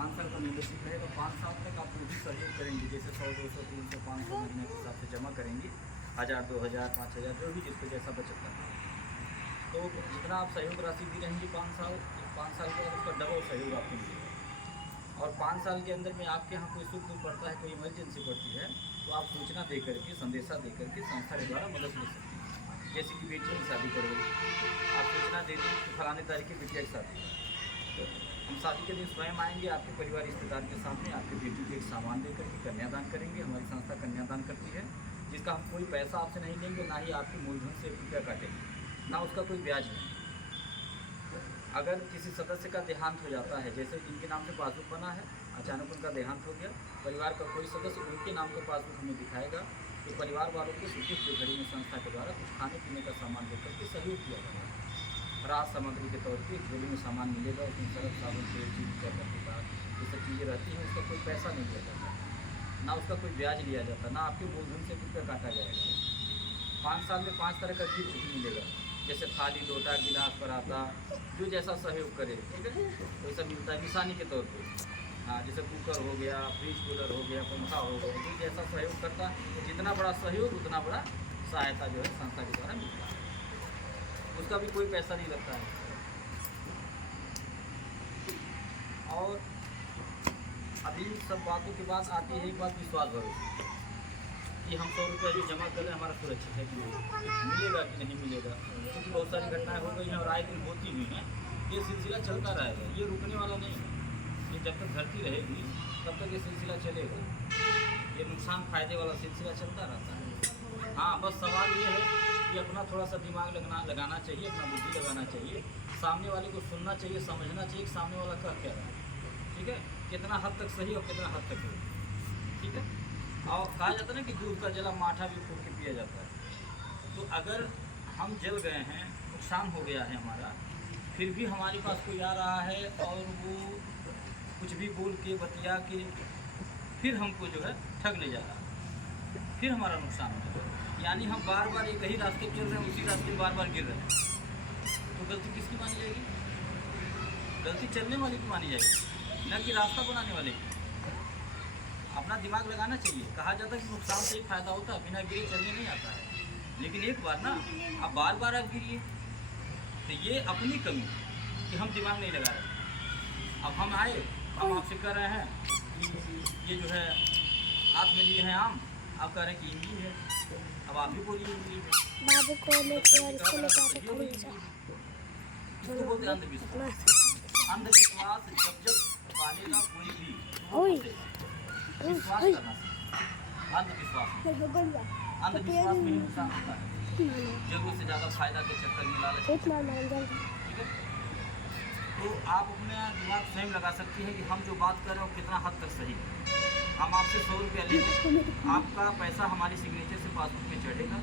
5 साल का मेंबरशिप रहेगा। 5 साल तक आप जो भी सहयोग करेंगे, जैसे 100, 200, 300, 500 महीने के हिसाब से जमा करेंगे, 1000, 2000, 5000, जो भी जिसको जैसा बचत करना है, तो जितना आप सहयोग राशि दी रहेंगे 5 साल के बाद उसका डबल सहयोग आपको मिलेगा। और 5 साल के अंदर में आपके यहाँ कोई सुख दुख पड़ता है, कोई इमरजेंसी पड़ती है, तो आप सूचना दे करके, संदेशा दे करके संस्था के द्वारा मदद ले सकते हैं। जैसे कि बेटियों की शादी करोगे, आप सूचना दे दी कि फलाने तारीख की बिटिया की शादी है, तो हम शादी के दिन स्वयं आएंगे आपके परिवार रिश्तेदार के सामने, आपके बेटी को एक सामान दे करके कन्यादान करेंगे। हमारी संस्था कन्यादान करती है, जिसका हम कोई पैसा आपसे नहीं लेंगे, ना ही आपके मूलधन से रुपया काटेंगे, ना उसका कोई ब्याज नहीं। अगर किसी सदस्य का देहांत हो जाता है, जैसे जिनके नाम से पासबुक बना है, अचानक उनका देहांत हो गया, परिवार का कोई सदस्य उनके नाम का पासबुक हमें दिखाएगा, तो परिवार वालों को सुखी की घड़ी में संस्था के द्वारा कुछ खाने पीने का सामान देकर के सहयोग किया जाता है। राहत सामग्री के तौर पर झोली में सामान मिलेगा, उसमें सर्फ, साबुन, तेल, चीनी, चावल के साथ ये सब चीज़ें रहती हैं, उसका कोई पैसा नहीं लिया जाता, ना उसका कोई ब्याज लिया जाता, ना आपके मूलधन से रुपया काटा जाएगा। 5 साल में 5 तरह का गिफ्ट भी मिलेगा, जैसे थाली, लोटा, गिलास, पराता, जो जैसा सहयोग करे, ठीक है, वैसा मिलता है निशानी के तौर पे। हाँ, जैसे कुकर हो गया, फ्रिज कूलर हो गया, पंखा हो गया, जो जैसा सहयोग करता है, तो जितना बड़ा सहयोग उतना बड़ा सहायता जो है संस्था के द्वारा मिलता है, उसका भी कोई पैसा नहीं लगता है। और अभी सब बातों के बाद आती है एक बात, विश्वास भरोसा, कि हम 100 रुपया जो जमा कर रहे हैं हमारा सुरक्षित है कि मिलेगा कि नहीं मिलेगा, क्योंकि बहुत सारी घटनाएं हो गई हैं और आए दिन होती हुई हैं। ये सिलसिला चलता रहेगा, ये रुकने वाला नहीं है, ये जब तक धरती रहेगी तब तक ये सिलसिला चलेगा, ये नुकसान फायदे वाला सिलसिला चलता रहता है। हाँ, बस सवाल ये है कि अपना थोड़ा सा दिमाग लगाना चाहिए, अपना बुद्धि लगाना चाहिए, सामने वाले को सुनना चाहिए, समझना चाहिए कि सामने वाला कह क्या रहा है, ठीक है, कितना हद तक सही और कितना हद तक गलत, ठीक है। और कहा जाता है ना कि दूध का जला माठा भी फूंक के पिया जाता है। तो अगर हम जल गए हैं, नुकसान हो गया है हमारा, फिर भी हमारे पास कोई आ रहा है और वो कुछ भी बोल के बतिया के फिर हमको जो है ठग ले जा रहा है, फिर हमारा नुकसान हो रहा है, यानी हम बार बार एक ही रास्ते चल रहे हैं, उसी रास्ते बार बार गिर रहे हैं, तो गलती किसकी मानी जाएगी? गलती चलने वाली की मानी जाएगी, न कि रास्ता बनाने वाले की। अपना दिमाग लगाना चाहिए। कहा जाता है कि नुकसान से ही फायदा होता है, बिना गिरे चलने नहीं आता है। लेकिन एक बार ना, अब बार बार आप गिरिए, तो ये अपनी कमी कि हम दिमाग नहीं लगा रहे। अब हम आए, हम आपसे कह रहे हैं कि ये जो है हाथ में लिए हैं आम, आप कह रहे हैं कि इमली है, अब आप भी बोलिए इमली है। बाबू को लेकर इसको लेकर खड़ी जा, इसको बोलते हैं अंधविश्वास। अंधविश्वास जब पालेगा कोई भी, विश्वास करना, अंधविश्वास में ही नुकसान होता है, जरूरत से ज़्यादा फायदा के चक्कर में लालच, ठीक है। तो आप अपना दिमाग स्वयं लगा सकती हैं कि हम जो बात कर रहे हो कितना हद तक सही है। हम आपसे 100 रुपया लेंगे, आपका पैसा हमारी सिग्नेचर से पासबुक में चढ़ेगा,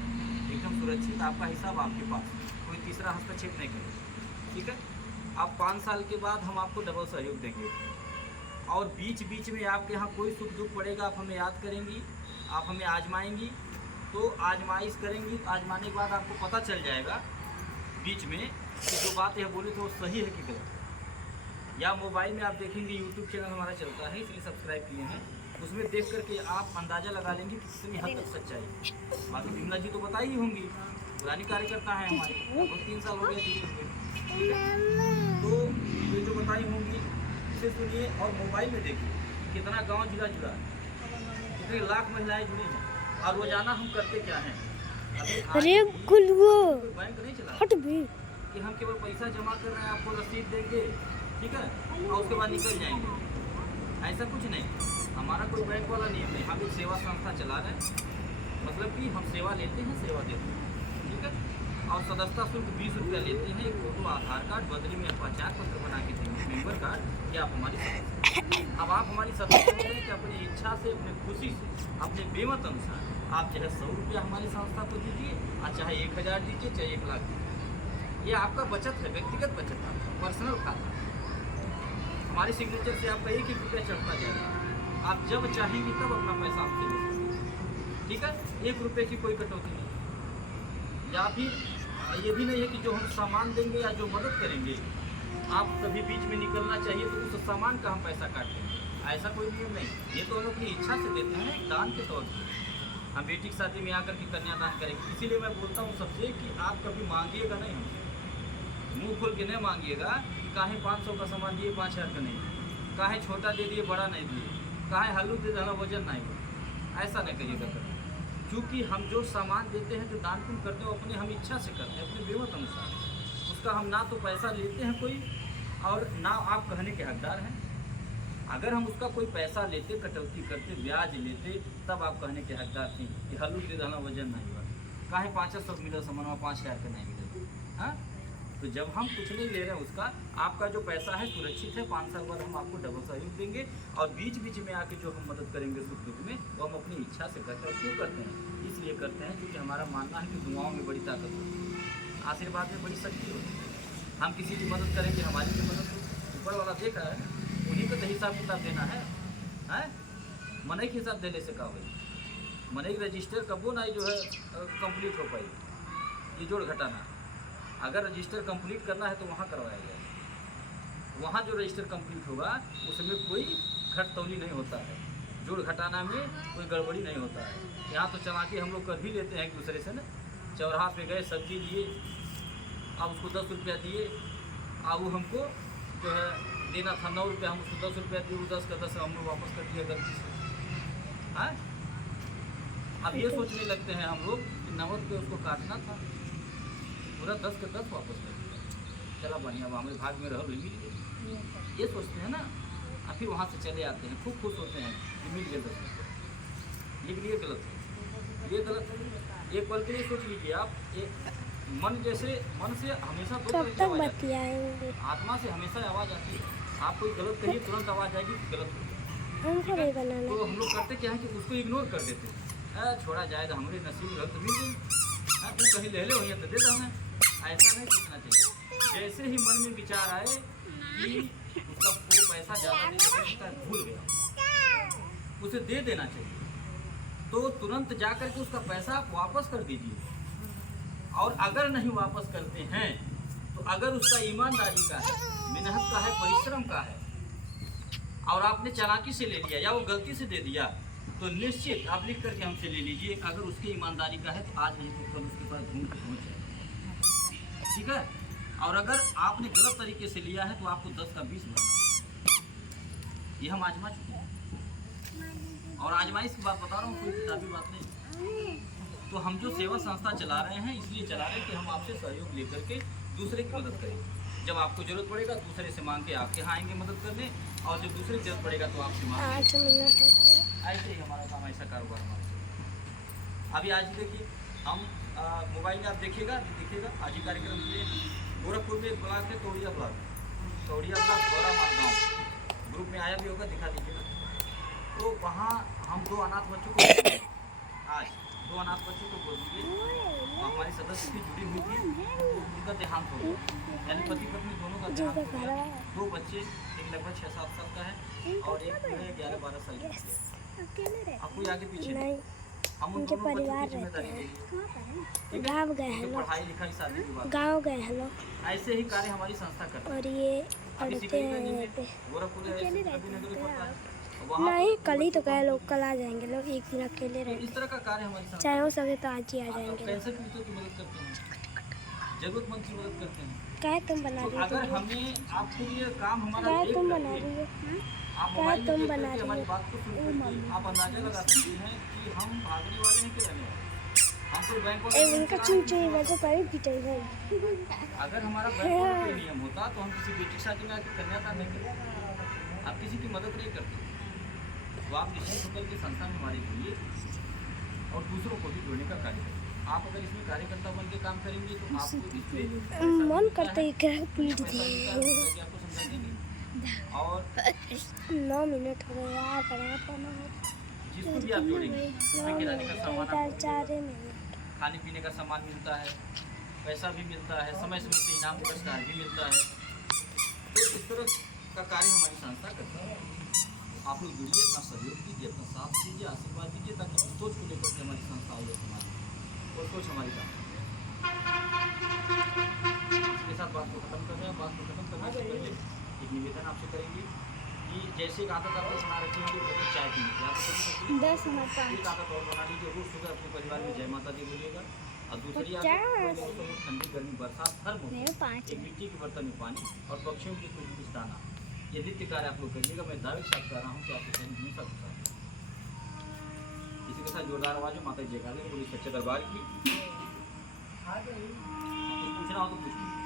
एकदम सुरक्षित, आपका हिसाब आपके पास, कोई तीसरा हस्तक्षेप नहीं करेगा, ठीक है। अब 5 साल के बाद हम आपको डबल सहयोग देंगे, और बीच बीच में आपके यहाँ कोई सुख दुख पड़ेगा, आप हमें याद करेंगी, आप हमें आजमाएंगी, तो आजमाइश करेंगी, आजमाने के बाद आपको पता चल जाएगा बीच में कि जो बात यह बोले तो वो सही है कि गलत। या मोबाइल में आप देखेंगे, यूट्यूब चैनल हमारा चलता है, इसलिए सब्सक्राइब किए हैं, उसमें देख करके आप अंदाज़ा लगा लेंगे कि कितनी हद तक सच्चाई। बाकी विमला जी तो बताई ही होंगी, पुरानी कार्यकर्ता है हमारी, लगभग 3 साल हो गए जुड़े हुए, तो ये जो बताई होंगी इसे सुनिए और मोबाइल में देखिए कितना गांव जुड़ा है, कितने लाख महिलाएं जुड़ी हैं, और रोजाना हम करते क्या हैं। अरे गुलगो बैंक नहीं चला हट भी कि हम केवल पैसा जमा कर रहे हैं, आपको रसीद देंगे, ठीक है, और उसके बाद निकल जाएंगे, ऐसा कुछ नहीं। हमारा कोई बैंक वाला नियम नहीं, हम एक सेवा संस्था चला रहे हैं, मतलब कि हम सेवा लेते हैं, सेवा देते हैं, ठीक है। और सदस्यता शुल्क 20 रुपया लेते हैं, एक फोटो, आधार कार्ड, बदली में पहचान पत्र बना के देंगे, मेंबर कार्ड, या आप हमारी सदस्य। अब आप हमारी सदस्य हो गए कि अपनी इच्छा से, अपनी खुशी से, अपने बेमत अनुसार आप चाहे 100 रुपया हमारी संस्था को दीजिए, और चाहे 1000 दीजिए, चाहे 1 लाख दीजिए, ये आपका बचत है, व्यक्तिगत बचत है, पर्सनल खाता। हमारी सिग्नेचर से आपका 1 रुपया चढ़ता जाएगा, आप जब चाहेंगे तब अपना पैसा आपसे ले सकते हैं, ठीक है। 1 रुपये की कोई कटौती नहीं। या फिर ये भी नहीं है कि जो हम सामान देंगे या जो मदद करेंगे आप कभी बीच में निकलना चाहिए तो उस सामान का हम पैसा काटते हैं, ऐसा कोई नियम नहीं। ये तो हम अपनी इच्छा से देते हैं दान के तौर पर। हम बेटी की शादी में आकर के कन्यादान करेंगे। इसीलिए मैं बोलता हूँ सबसे कि आप कभी मांगिएगा नहीं हमसे, मुँह खोल के नहीं मांगिएगा कि काहे 500 का सामान दिए 5000 का नहीं, काहे छोटा दे दिए बड़ा नहीं दिए, काहे हल्लू दे देना वजन नहीं हुआ, ऐसा नहीं करिएगा कभी। क्योंकि हम जो सामान देते हैं, जो दान पुण्य करते हैं, वो अपने हम इच्छा से करते हैं, अपने विवत अनुसार। उसका हम ना तो पैसा लेते हैं कोई, और ना आप कहने के हकदार हैं। अगर हम उसका कोई पैसा लेते, कटौती करते, ब्याज लेते, तब आप कहने के हकदार थे कि हल्लू दे देना वजन नहीं हुआ, काहे 500 मिला सामान 5000 का नहीं मिलेगा। हाँ, तो जब हम कुछ नहीं ले रहे हैं उसका, आपका जो पैसा है सुरक्षित है, 5 साल बाद हम आपको डबल सहयोग देंगे। और बीच बीच में आके जो हम मदद करेंगे सुख दुख में, वो हम अपनी इच्छा से करते हैं। क्यों करते हैं? इसलिए करते हैं क्योंकि हमारा मानना है कि दुआओं में बड़ी ताकत होती है, आशीर्वाद में बड़ी शक्ति होती है। हम किसी की मदद करेंगे, हमारी भी मदद होगी। ऊपर वाला देखा है, उन्हीं को तो हिसाब किताब देना है। मनई के हिसाब देने से का होगी, मनई रजिस्टर कबो ना जो है कंप्लीट हो पाई, ये जोड़ घटाना। अगर रजिस्टर कंप्लीट करना है तो वहाँ करवाया जाए, वहाँ जो रजिस्टर कंप्लीट होगा उसमें कोई घटतौली नहीं होता है, जोड़ घटाना में कोई गड़बड़ी नहीं होता है। यहाँ तो चालाकी हम लोग कर भी लेते हैं एक दूसरे से ना। चौराहा पे गए, सब्जी लिए, अब उसको 10 रुपया दिए, अब वो हमको जो है देना था 9 रुपया, हम उसको 10 रुपया दिए, वो 10 का 10 हम लोग वापस कर दिया गलती से। हाँ, अब ये सोचने लगते हैं हम लोग कि 9 रुपये उसको काटना था, पूरा 10 का 10 वापस कर दिया, चला बढ़िया, हमारे भाग में रहो, मिल गए, ये सोचते हैं ना। और फिर वहाँ से चले आते हैं, खूब खुश होते हैं कि मिल गए 10 रुपये। लेकिन ये गलत है, ये गलत है। एक पल के लिए सोच लीजिए आप, एक मन जैसे, मन से हमेशा दो तरह की आवाज़ आती है, आत्मा से हमेशा आवाज़ आती है। आप कोई गलत कहिए, तुरंत आवाज़ आएगी कि गलत हो गया। तो हम लोग करते क्या है कि उसको इग्नोर कर देते हैं, छोड़ा जाए तो हमारे नसीब में तो मिल गई, तू कहीं ले वहीं तो दे दो हमें। ऐसा नहीं सोचना चाहिए। जैसे ही मन में विचार आए कि उसका वो पैसा ज़्यादा दे सकता है, भूल गया, उसे दे देना चाहिए, तो तुरंत जा कर के उसका पैसा आप वापस कर दीजिए। और अगर नहीं वापस करते हैं तो अगर उसका ईमानदारी का है, मेहनत का है, परिश्रम का है, और आपने चालाकी से ले लिया या वो गलती से दे दिया, तो निश्चित आप लिख करके हमसे ले लीजिए। अगर उसकी ईमानदारी का है तो आज नहीं तो कल उसके पास घूम के पहुँच जाए, ठीक है। और अगर आपने गलत तरीके से लिया है तो आपको 10 का 20 भरना। ये हम आजमा चुके हैं, और आजमाइश की बात बता रहा हूँ, कोई किताबी बात नहीं। तो हम जो सेवा संस्था चला रहे हैं, इसलिए चला रहे हैं कि हम आपसे सहयोग लेकर के दूसरे की मदद करें। जब आपको जरूरत पड़ेगा दूसरे से मांग के आपके यहाँ आएंगे मदद करने, और जब दूसरे की जरूरत पड़ेगा तो आपसे मांगेंगे। ऐसे ही हमारा काम, ऐसा कारोबार हमारा। अभी आज देखिए, हम मोबाइल में आप देखिएगा आज ही कार्यक्रम के गोरखपुर में एक ब्लॉक है, तोड़िया ब्लॉक, गौरा मालगांव ग्रुप में आया भी होगा, दिखा दीजिएगा। तो वहाँ हम 2 अनाथ बच्चों को, आज 2 अनाथ बच्चों को बोल दीजिए, हमारी सदस्य भी जुड़ी हुई थी, तो उनका देहांत हो गया, यानी पति पत्नी दोनों का देहांत हो गया। 2 बच्चे, एक लगभग 6-7 साल का है और एक जो है 11-12 साल का है। आप कोई आगे पीछे नहीं, हम उनके परिवार रहते हैं, गाँव गए हैं लोग, पढ़ाई लिखाई शादी विवाह, गाँव गए हैं लोग, ऐसे ही कार्य हमारी संस्था करती है। और ये पढ़ते हैं पे गोरखपुर नहीं, कल ही तो गए लोग, कल आ जाएंगे लोग, एक दिन अकेले इस रहेंगे, तरह का कार्य हमारी संस्था, चाहे हो सके तो आज ही आ जाएंगे। कैंसर पीड़ितों की मदद करते हैं, जरूरतमंद की मदद करते हैं। क्या तुम बना तो रही हो? अगर हमें आपके लिए काम हमारा क्या एक तुम करके, बना रही हो? आप क्या मोबाइल में तुम देख बना करके रही हमारी हो? बात को सुन करके आप अंदाजा लगा सकते हैं कि हम भागने वाले हैं कि रहने वाले। हम कोई बैंक उनका चुन बजे तभी पिटाई है। अगर हमारा बैंक का नियम होता तो हम किसी बेटी की शादी में आके कन्यादान नहीं करते, आप किसी की मदद नहीं करते। तो आप निश्चित होकर के संस्था में हमारे जुड़िए और दूसरों को भी जोड़ने का कार्य करें। आप अगर इसमें कार्यकर्ता बन के काम करेंगे तो आपको इसमें मन करते ही क्या पीट दी। आपको समझा देंगे। और 9 मिनट हो गए यार, बड़ा पाना है। जिसको भी आप जोड़ेंगे उसमें किराने का सामान आपको, 4 मिनट, खाने पीने का सामान मिलता है, पैसा भी मिलता है, समय समय से इनाम पुरस्कार भी मिलता है। तो इस तरह का कार्य हमारी संस्था करती है। आप लोग जुड़िए, अपना सहयोग कीजिए, अपना साथ दीजिए, आशीर्वाद दीजिए, ताकि उस सोच को लेकर के हमारी संस्था आगे हमारी और सोच हमारी काम। इसके साथ बात को खत्म कर रहे हैं, बात को खत्म करना से पहले एक निवेदन आपसे करेंगे कि जैसे एक आदत आपने बना रखी होगी वो चाय पीने की आदत बनी रखी है, 10 मिनट एक आदत और बना लीजिए, रोज सुबह अपने परिवार में जय माता दी बोलिएगा। और दूसरी 50 आदत मौसम में ठंडी गर्मी बरसात हर नहीं मौसम 5 एक मिट्टी के बर्तन में पानी और पक्षियों की कुछ दाना, ये नित्य कार्य आप लोग करिएगा। मैं दावे के साथ कह रहा हूँ कि आपके शरीर हमेशा खुश रहेगा। इसी के साथ जोरदार आवाज में माता जी जयकारे बोली सच्चे दरबार की। पूछना हो तो पूछिए।